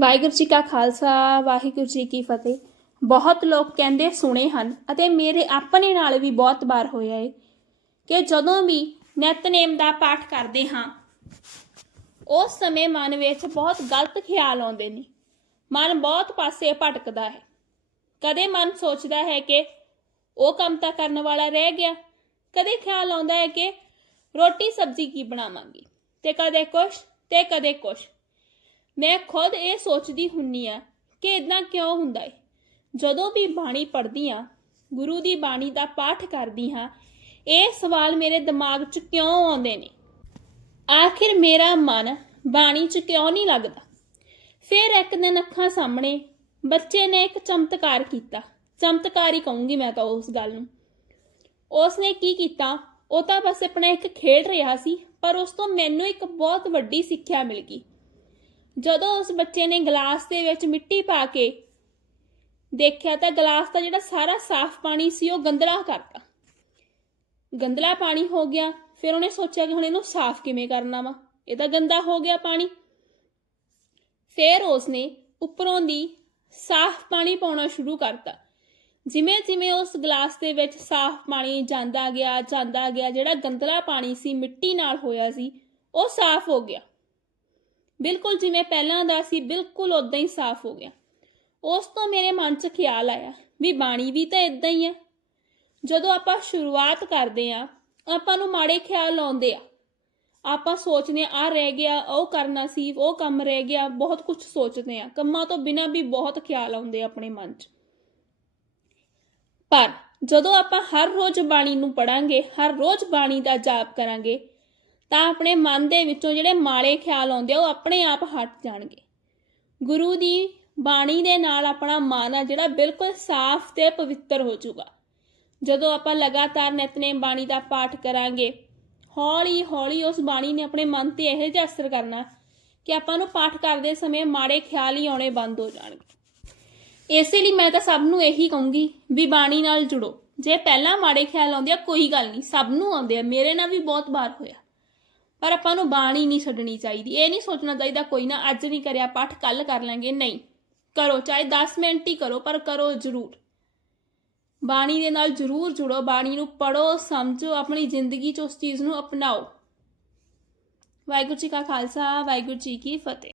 ਵਾਹਿਗੁਰੂ ਜੀ ਕਾ ਖਾਲਸਾ, ਵਾਹਿਗੁਰੂ ਜੀ ਕੀ ਫਤਿਹ। ਬਹੁਤ ਲੋਕ ਕਹਿੰਦੇ ਸੁਣੇ ਹਨ ਅਤੇ ਮੇਰੇ ਆਪਣੇ ਨਾਲ ਵੀ ਬਹੁਤ ਵਾਰ ਹੋਇਆ ਹੈ ਕਿ ਜਦੋਂ ਵੀ ਨਿਤਨੇਮ ਦਾ ਪਾਠ ਕਰਦੇ ਹਾਂ, ਉਸ ਸਮੇਂ ਮਨ ਵਿੱਚ ਬਹੁਤ ਗਲਤ ਖਿਆਲ ਆਉਂਦੇ ਨੇ। ਮਨ ਬਹੁਤ ਪਾਸੇ ਭਟਕਦਾ ਹੈ। ਕਦੇ ਮਨ ਸੋਚਦਾ ਹੈ ਕਿ ਉਹ ਕੰਮ ਤਾਂ ਕਰਨ ਵਾਲਾ ਰਹਿ ਗਿਆ। ਕਦੇ ਖਿਆਲ ਆਉਂਦਾ ਹੈ ਕਿ ਰੋਟੀ ਸਬਜ਼ੀ ਕੀ ਬਣਾਵਾਂਗੀ। ਤੇ ਕਦੇ ਕੁਛ ਤੇ ਕਦੇ ਕੁਛ। ਮੈਂ ਖੁਦ ਇਹ ਸੋਚਦੀ ਹੁੰਨੀ ਆ ਕਿ ਇਦਾਂ ਕਿਉਂ ਹੁੰਦਾ ਏ? ਜਦੋਂ ਵੀ ਬਾਣੀ ਪੜ੍ਹਦੀ ਆ, ਗੁਰੂ ਦੀ ਬਾਣੀ ਦਾ ਪਾਠ ਕਰਦੀ ਹਾਂ ਇਹ ਸਵਾਲ ਮੇਰੇ ਦਿਮਾਗ 'ਚ ਕਿਉਂ ਆਉਂਦੇ ਨੇ? ਆਖਿਰ ਮੇਰਾ ਮਨ ਬਾਣੀ 'ਚ ਕਿਉਂ ਨਹੀਂ ਲੱਗਦਾ? ਫਿਰ ਇੱਕ ਦਿਨ ਅੱਖਾਂ ਸਾਹਮਣੇ ਬੱਚੇ ਨੇ ਇੱਕ ਚਮਤਕਾਰ ਕੀਤਾ। ਚਮਤਕਾਰ ਹੀ ਕਹੂੰਗੀ ਮੈਂ ਤਾਂ ਉਸ ਗੱਲ ਨੂੰ। ਉਸ ਨੇ ਕੀ ਕੀਤਾ? ਉਹ ਤਾਂ ਬਸ ਆਪਣਾ ਇੱਕ ਖੇਡ ਰਿਹਾ ਸੀ, ਪਰ ਉਸ ਤੋਂ ਮੈਨੂੰ ਇੱਕ ਬਹੁਤ ਵੱਡੀ ਸਿੱਖਿਆ ਮਿਲ ਗਈ। ਜਦੋਂ ਉਸ ਬੱਚੇ ਨੇ ਗਲਾਸ ਦੇ ਵਿੱਚ ਮਿੱਟੀ ਪਾ ਕੇ ਦੇਖਿਆ ਤਾਂ ਗਲਾਸ ਦਾ ਜਿਹੜਾ ਸਾਰਾ ਸਾਫ਼ ਪਾਣੀ ਸੀ ਉਹ ਗੰਦਲਾ ਕਰਤਾ। ਗੰਦਲਾ ਪਾਣੀ ਹੋ ਗਿਆ, ਫਿਰ ਉਹਨੇ ਸੋਚਿਆ ਕਿ ਹੁਣ ਇਹਨੂੰ ਸਾਫ਼ ਕਿਵੇਂ ਕਰਨਾ ਵਾ? ਇਹ ਤਾਂ ਗੰਦਾ ਹੋ ਗਿਆ ਪਾਣੀ। ਫਿਰ ਉਸਨੇ ਉੱਪਰੋਂ ਦੀ ਸਾਫ਼ ਪਾਣੀ ਪਾਉਣਾ ਸ਼ੁਰੂ ਕਰਤਾ। ਜਿਵੇਂ ਜਿਵੇਂ ਉਸ ਗਲਾਸ ਦੇ ਵਿੱਚ ਸਾਫ਼ ਪਾਣੀ ਜਾਂਦਾ ਗਿਆ ਜਾਂਦਾ ਗਿਆ, ਜਿਹੜਾ ਗੰਦਲਾ ਪਾਣੀ ਸੀ, ਮਿੱਟੀ ਨਾਲ ਹੋਇਆ ਸੀ, ਉਹ ਸਾਫ਼ ਹੋ ਗਿਆ। ਬਿਲਕੁਲ ਜਿਵੇਂ ਪਹਿਲਾਂ ਦਾ ਸੀ, ਬਿਲਕੁਲ ਉਦਾਂ ਹੀ ਸਾਫ਼ ਹੋ ਗਿਆ। ਉਸ ਤੋਂ ਮੇਰੇ ਮਨ 'ਚ ਖਿਆਲ ਆਇਆ ਵੀ ਬਾਣੀ ਵੀ ਤਾਂ ਇਦਾਂ ਹੀ ਆ। ਜਦੋਂ ਆਪਾਂ ਸ਼ੁਰੂਆਤ ਕਰਦੇ ਆ ਆਪਾਂ ਨੂੰ ਮਾੜੇ ਖਿਆਲ ਆਉਂਦੇ ਆ। ਆਪਾਂ ਸੋਚਦੇ ਆ ਆ ਰਹਿ ਗਿਆ, ਉਹ ਕਰਨਾ ਸੀ, ਉਹ ਕੰਮ ਰਹਿ ਗਿਆ, ਬਹੁਤ ਕੁਝ ਸੋਚਦੇ ਆ ਕੰਮਾਂ ਤੋਂ ਬਿਨਾਂ ਵੀ ਬਹੁਤ ਖਿਆਲ ਆਉਂਦੇ ਆ ਆਪਣੇ ਮਨ 'ਚ। ਪਰ ਜਦੋਂ ਆਪਾਂ ਹਰ ਰੋਜ਼ ਬਾਣੀ ਨੂੰ ਪੜਾਂਗੇ ਹਰ ਰੋਜ਼ ਬਾਣੀ ਦਾ ਜਾਪ ਕਰਾਂਗੇ ਤਾਂ ਆਪਣੇ ਮਨ ਦੇ ਵਿੱਚੋਂ ਜਿਹੜੇ ਮਾੜੇ ਖਿਆਲ ਆਉਂਦੇ ਆ, ਉਹ ਆਪਣੇ ਆਪ ਹਟ ਜਾਣਗੇ। ਗੁਰੂ ਦੀ ਬਾਣੀ ਦੇ ਨਾਲ ਆਪਣਾ ਮਨ ਆ ਜਿਹੜਾ ਬਿਲਕੁਲ ਸਾਫ਼ ਤੇ ਪਵਿੱਤਰ ਹੋ ਜਾਊਗਾ। ਜਦੋਂ ਆਪਾਂ ਲਗਾਤਾਰ ਨਿਤਨੇਮ ਬਾਣੀ ਦਾ ਪਾਠ ਕਰਾਂਗੇ, ਹੌਲੀ ਹੌਲੀ ਉਸ ਬਾਣੀ ਨੇ ਆਪਣੇ ਮਨ ਤੇ ਇਹੋ ਜਿਹਾ ਅਸਰ ਕਰਨਾ ਕਿ ਆਪਾਂ ਨੂੰ ਪਾਠ ਕਰਦੇ ਸਮੇਂ ਮਾੜੇ ਖਿਆਲ ਹੀ ਆਉਣੇ ਬੰਦ ਹੋ ਜਾਣਗੇ। ਇਸੇ ਲਈ ਮੈਂ ਤਾਂ ਸਭ ਨੂੰ ਇਹੀ ਕਹੂੰਗੀ ਵੀ ਬਾਣੀ ਨਾਲ ਜੁੜੋ। ਜੇ ਪਹਿਲਾਂ ਮਾੜੇ ਖਿਆਲ ਆਉਂਦੇ ਆ, ਕੋਈ ਗੱਲ ਨਹੀਂ, ਸਭ ਨੂੰ ਆਉਂਦੇ ਆ। ਮੇਰੇ ਨਾਲ ਵੀ ਬਹੁਤ ਵਾਰ ਹੋਇਆ। ਪਰ ਆਪਾਂ ਨੂੰ ਬਾਣੀ ਨਹੀਂ ਛੱਡਣੀ ਚਾਹੀਦੀ। ਇਹ ਨਹੀਂ ਸੋਚਣਾ ਚਾਹੀਦਾ ਕੋਈ ਨਾ ਅੱਜ ਨਹੀਂ ਕਰਿਆ ਪਾਠ ਕੱਲ ਕਰ ਲਾਂਗੇ। ਨਹੀਂ। ਕਰੋ, ਚਾਹੇ 10 ਮਿੰਟ ਹੀ ਕਰੋ, ਪਰ ਕਰੋ ਜ਼ਰੂਰ। ਬਾਣੀ ਦੇ ਨਾਲ ਜ਼ਰੂਰ ਜੁੜੋ। ਬਾਣੀ ਨੂੰ ਪੜੋ ਸਮਝੋ, ਆਪਣੀ ਜ਼ਿੰਦਗੀ 'ਚ ਉਸ ਚੀਜ਼ ਨੂੰ ਅਪਣਾਓ। ਵਾਹਿਗੁਰੂ ਜੀ ਕਾ ਖਾਲਸਾ, ਵਾਹਿਗੁਰੂ ਜੀ ਕੀ ਫਤਿਹ।